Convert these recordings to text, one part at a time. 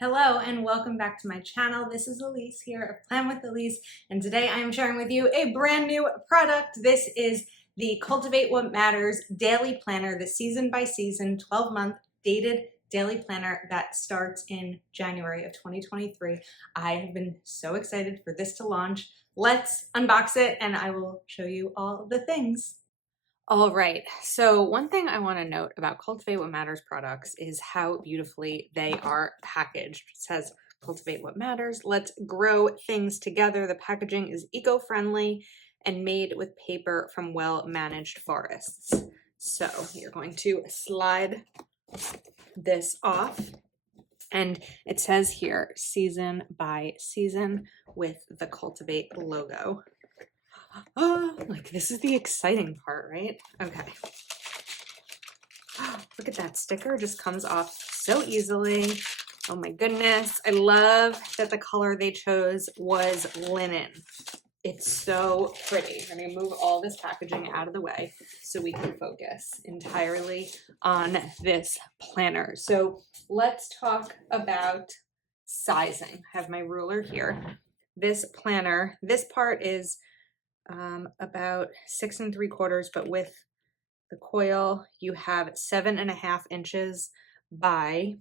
Hello and welcome back to my channel. This is Elise here of Plan with Elise, and today I am sharing with you a brand new product. This is the Cultivate What Matters Daily Planner, the season by season 12-month dated daily planner that starts in January of 2023. I have been so excited for this to launch. Let's unbox it and I will show you all the things. All right, so one thing I want to note about Cultivate What Matters products is how beautifully they are packaged. It says Cultivate What Matters, let's grow things together. The packaging is eco-friendly and made with paper from well-managed forests. So you're going to slide this off, and it says here season by season with the Cultivate logo. Oh, like this is the exciting part, right? Okay. Oh, look at that sticker, just comes off so easily. Oh my goodness. I love that the color they chose was linen. It's so pretty. I'm going to move all this packaging out of the way so we can focus entirely on this planner. So let's talk about sizing. I have my ruler here. This planner, this part is about 6 3/4, but with the coil you have 7.5 inches by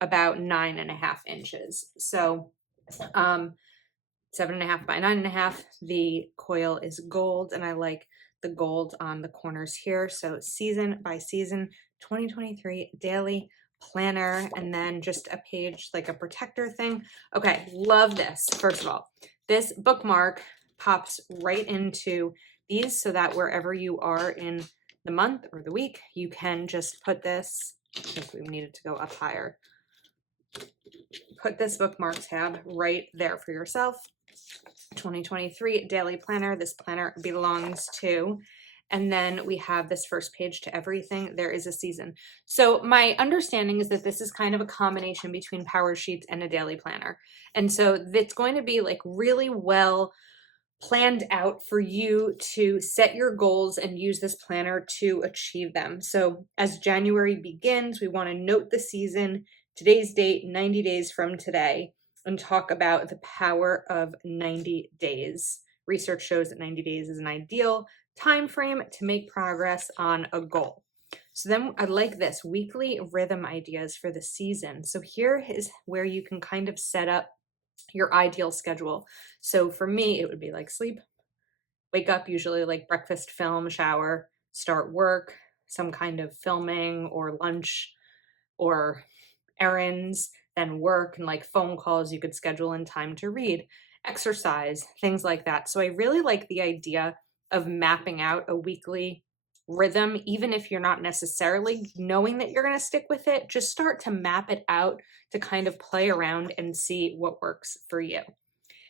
about 9.5 inches. So 7.5 by 9.5. The coil is gold, and I like the gold on the corners here. So season by season 2023 daily planner, and then just a page like a protector thing. Okay, love this. First of all, this bookmark pops right into these so that wherever you are in the month or the week, you can just put this, I think we needed to go up higher, put this bookmark tab right there for yourself. 2023 daily planner. This planner belongs to, and then we have this first page to everything. There is a season. So my understanding is that this is kind of a combination between power sheets and a daily planner. And so it's going to be like really well planned out for you to set your goals and use this planner to achieve them. So as January begins, we want to note the season, today's date, 90 days from today, and talk about the power of 90 days. Research shows that 90 days is an ideal time frame to make progress on a goal. So then I like this, weekly rhythm ideas for the season. So here is where you can kind of set up your ideal schedule. So for me, it would be like sleep, wake up, usually like breakfast, film, shower, start work, some kind of filming or lunch or errands, then work, and like phone calls you could schedule in time to read, exercise, things like that. So I really like the idea of mapping out a weekly rhythm, even if you're not necessarily knowing that you're going to stick with it. Just start to map it out to kind of play around and see what works for you.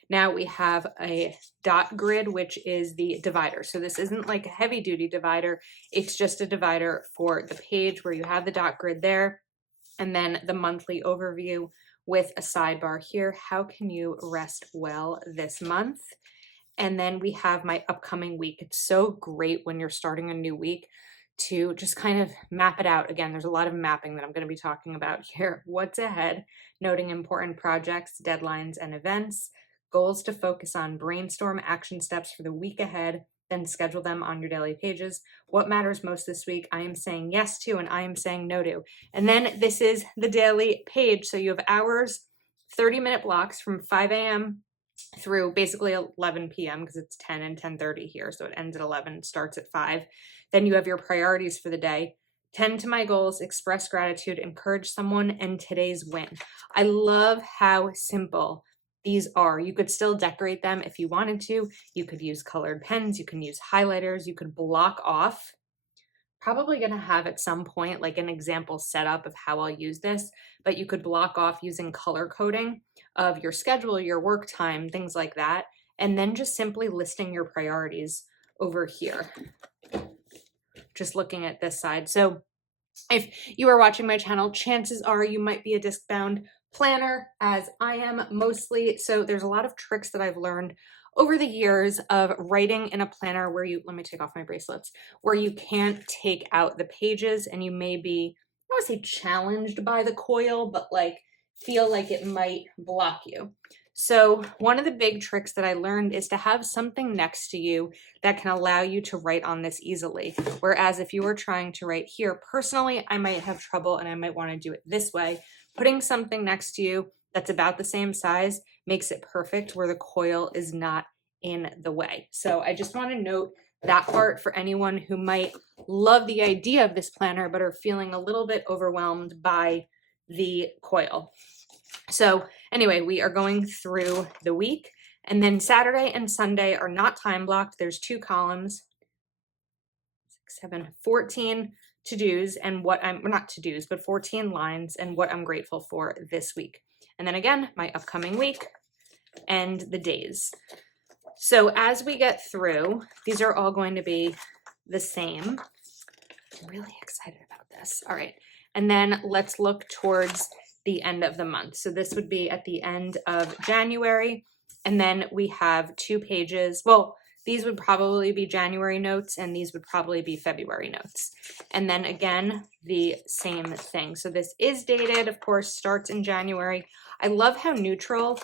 Now we have a dot grid, which is the divider. So this isn't like a heavy duty divider. It's just a divider for the page where you have the dot grid there, and then the monthly overview with a sidebar here. How can you rest well this month? And then we have my upcoming week. It's so great when you're starting a new week to just kind of map it out. Again, there's a lot of mapping that I'm going to be talking about here. What's ahead, noting important projects, deadlines, and events, goals to focus on, brainstorm action steps for the week ahead, then schedule them on your daily pages. What matters most this week, I am saying yes to, and I am saying no to. And then this is the daily page. So you have hours, 30-minute blocks from 5 a.m. through basically 11 p.m. because it's 10 and 10:30 here. So it ends at 11, starts at 5. Then you have your priorities for the day. Tend to my goals, express gratitude, encourage someone, and today's win. I love how simple these are. You could still decorate them if you wanted to. You could use colored pens. You can use highlighters. You could block off. Probably going to have at some point like an example setup of how I'll use this, but you could block off using color coding of your schedule, your work time, things like that, and then just simply listing your priorities over here. Just looking at this side. So if you are watching my channel, chances are you might be a disc-bound planner, as I am mostly. So there's a lot of tricks that I've learned over the years of writing in a planner where you, let me take off my bracelets, where you can't take out the pages and you may be, I don't want to say challenged by the coil, but like feel like it might block you. So one of the big tricks that I learned is to have something next to you that can allow you to write on this easily. Whereas if you were trying to write here, personally, I might have trouble and I might want to do it this way. Putting something next to you that's about the same size makes it perfect where the coil is not in the way. So I just want to note that part for anyone who might love the idea of this planner but are feeling a little bit overwhelmed by the coil. So anyway, we are going through the week, and then Saturday and Sunday are not time blocked. There's 2 columns, 6, 7, 14 to-dos and what I'm, not to-dos, but 14 lines and what I'm grateful for this week. And then again, my upcoming week and the days. So as we get through, these are all going to be the same. I'm really excited about this. All right. And then let's look towards the end of the month. So this would be at the end of January. And then we have 2 pages. Well, these would probably be January notes and these would probably be February notes. And then again, the same thing. So this is dated, of course, starts in January. I love how neutral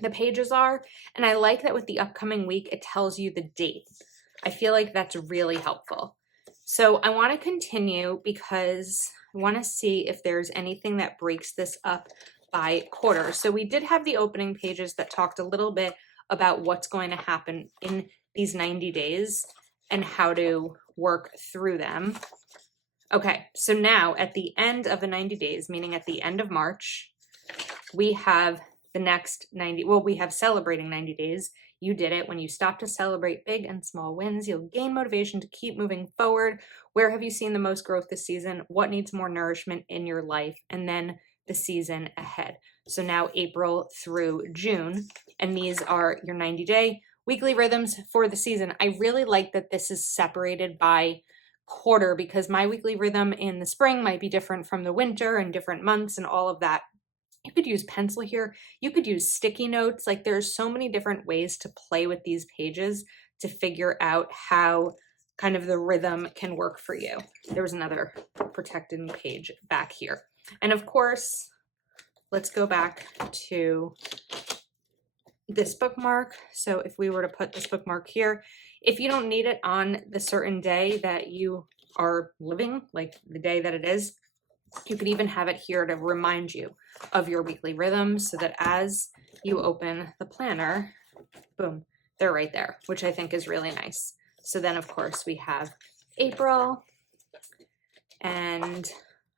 the pages are. And I like that with the upcoming week, it tells you the date. I feel like that's really helpful. So I want to continue because I want to see if there's anything that breaks this up by quarter. So we did have the opening pages that talked a little bit about what's going to happen in these 90 days and how to work through them. Okay, so now at the end of the 90 days, meaning at the end of March, we have the next 90, well, we have celebrating 90 days. You did it. When you stop to celebrate big and small wins, you'll gain motivation to keep moving forward. Where have you seen the most growth this season? What needs more nourishment in your life? And then the season ahead. So now April through June, and these are your 90-day weekly rhythms for the season. I really like that this is separated by quarter because my weekly rhythm in the spring might be different from the winter and different months and all of that. You could use pencil here. You could use sticky notes. Like there's so many different ways to play with these pages to figure out how kind of the rhythm can work for you. There was another protected page back here. And of course, let's go back to this bookmark. So if we were to put this bookmark here, if you don't need it on the certain day that you are living, like the day that it is, you could even have it here to remind you of your weekly rhythms so that as you open the planner, boom, they're right there, which I think is really nice. So then of course we have April, and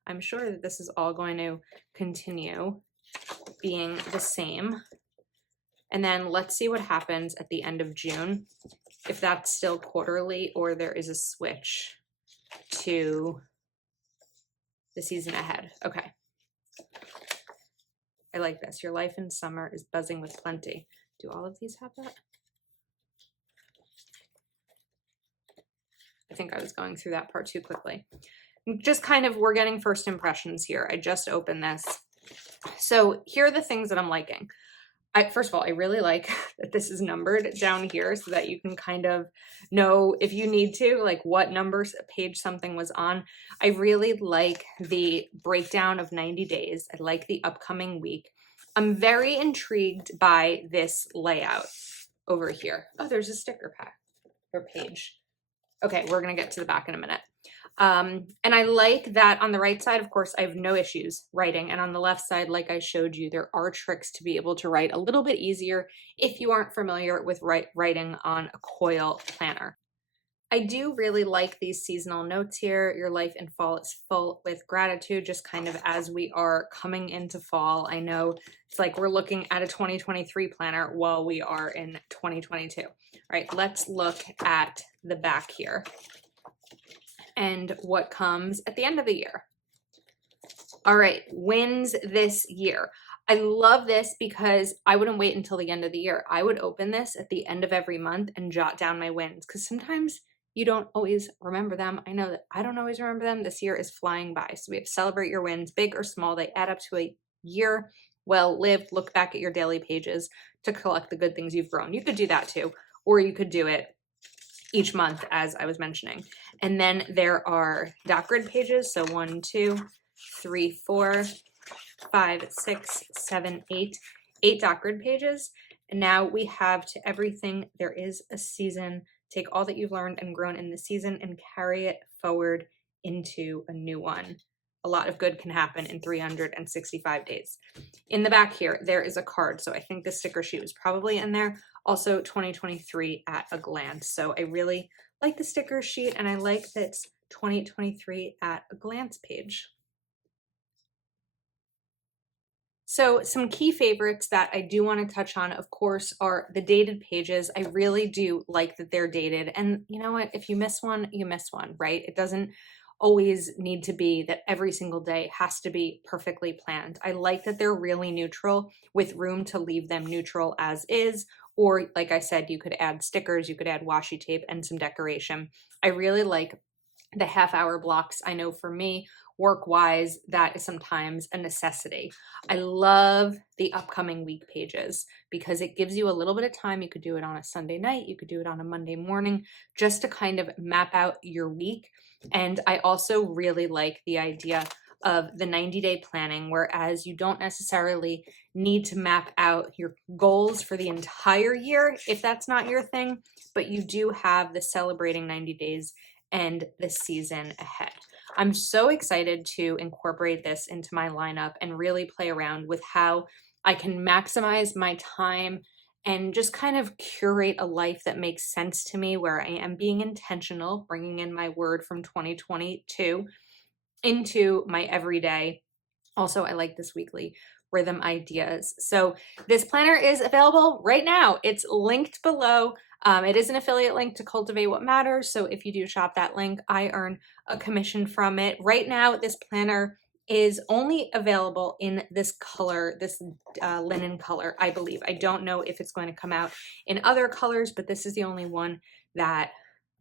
I'm sure that this is all going to continue being the same. And then let's see what happens at the end of June, if that's still quarterly or there is a switch to the season ahead. Okay. I like this. Your life in summer is buzzing with plenty. Do all of these have that? I think I was going through that part too quickly. Just kind of, we're getting first impressions here. I just opened this. So here are the things that I'm liking. First of all, I really like that this is numbered down here so that you can kind of know if you need to, like what numbers page something was on. I really like the breakdown of 90 days. I like the upcoming week. I'm very intrigued by this layout over here. Oh, there's a sticker pack or page. Okay, we're going to get to the back in a minute. And I like that on the right side, of course, I have no issues writing. And on the left side, like I showed you, there are tricks to be able to write a little bit easier if you aren't familiar with writing on a coil planner. I do really like these seasonal notes here. Your life in fall is full with gratitude, just kind of as we are coming into fall. I know it's like we're looking at a 2023 planner while we are in 2022. All right, let's look at the back here and what comes at the end of the year. All right, wins this year. I love this because I wouldn't wait until the end of the year. I would open this at the end of every month and jot down my wins because sometimes you don't always remember them. I know that I don't always remember them. This year is flying by. So we have to celebrate your wins, big or small. They add up to a year well lived. Look back at your daily pages to collect the good things you've grown. You could do that too, or you could do it each month, as I was mentioning. And then there are dot grid pages. So 1, 2, 3, 4. 5, 6, 7, 8, 8 dot grid pages. And now we have to everything there is a season. Take all that you've learned and grown in the season and carry it forward into a new one. A lot of good can happen in 365 days. In the back here, there is a card. So I think the sticker sheet was probably in there. Also 2023 at a glance. So I really like the sticker sheet, and I like that it's 2023 at a glance page. So some key favorites that I do want to touch on, of course, are the dated pages. I really do like that they're dated. And you know what? If you miss one, you miss one, right? It doesn't always need to be that every single day has to be perfectly planned. I like that they're really neutral with room to leave them neutral as is. Or like I said, you could add stickers, you could add washi tape and some decoration. I really like the half-hour blocks. I know for me, work-wise, that is sometimes a necessity. I love the upcoming week pages because it gives you a little bit of time. You could do it on a Sunday night, you could do it on a Monday morning, just to kind of map out your week. And I also really like the idea of the 90-day planning, whereas you don't necessarily need to map out your goals for the entire year if that's not your thing, but you do have the celebrating 90 days and the season ahead. I'm so excited to incorporate this into my lineup and really play around with how I can maximize my time and just kind of curate a life that makes sense to me, where I am being intentional, bringing in my word from 2022 into my everyday. Also, I like this weekly rhythm ideas. So this planner is available right now. It's linked below. It is an affiliate link to Cultivate What Matters. So if you do shop that link, I earn a commission from it. Right now, this planner is only available in this color, this linen color, I believe. I don't know if it's going to come out in other colors, but this is the only one that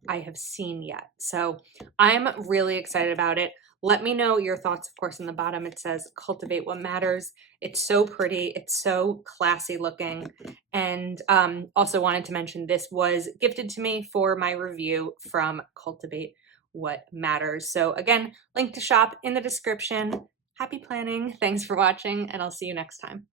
I have seen yet. So I'm really excited about it. Let me know your thoughts. Of course, in the bottom it says Cultivate What Matters. It's so pretty. It's so classy looking. And also wanted to mention this was gifted to me for my review from Cultivate What Matters. So again, link to shop in the description. Happy planning. Thanks for watching, and I'll see you next time.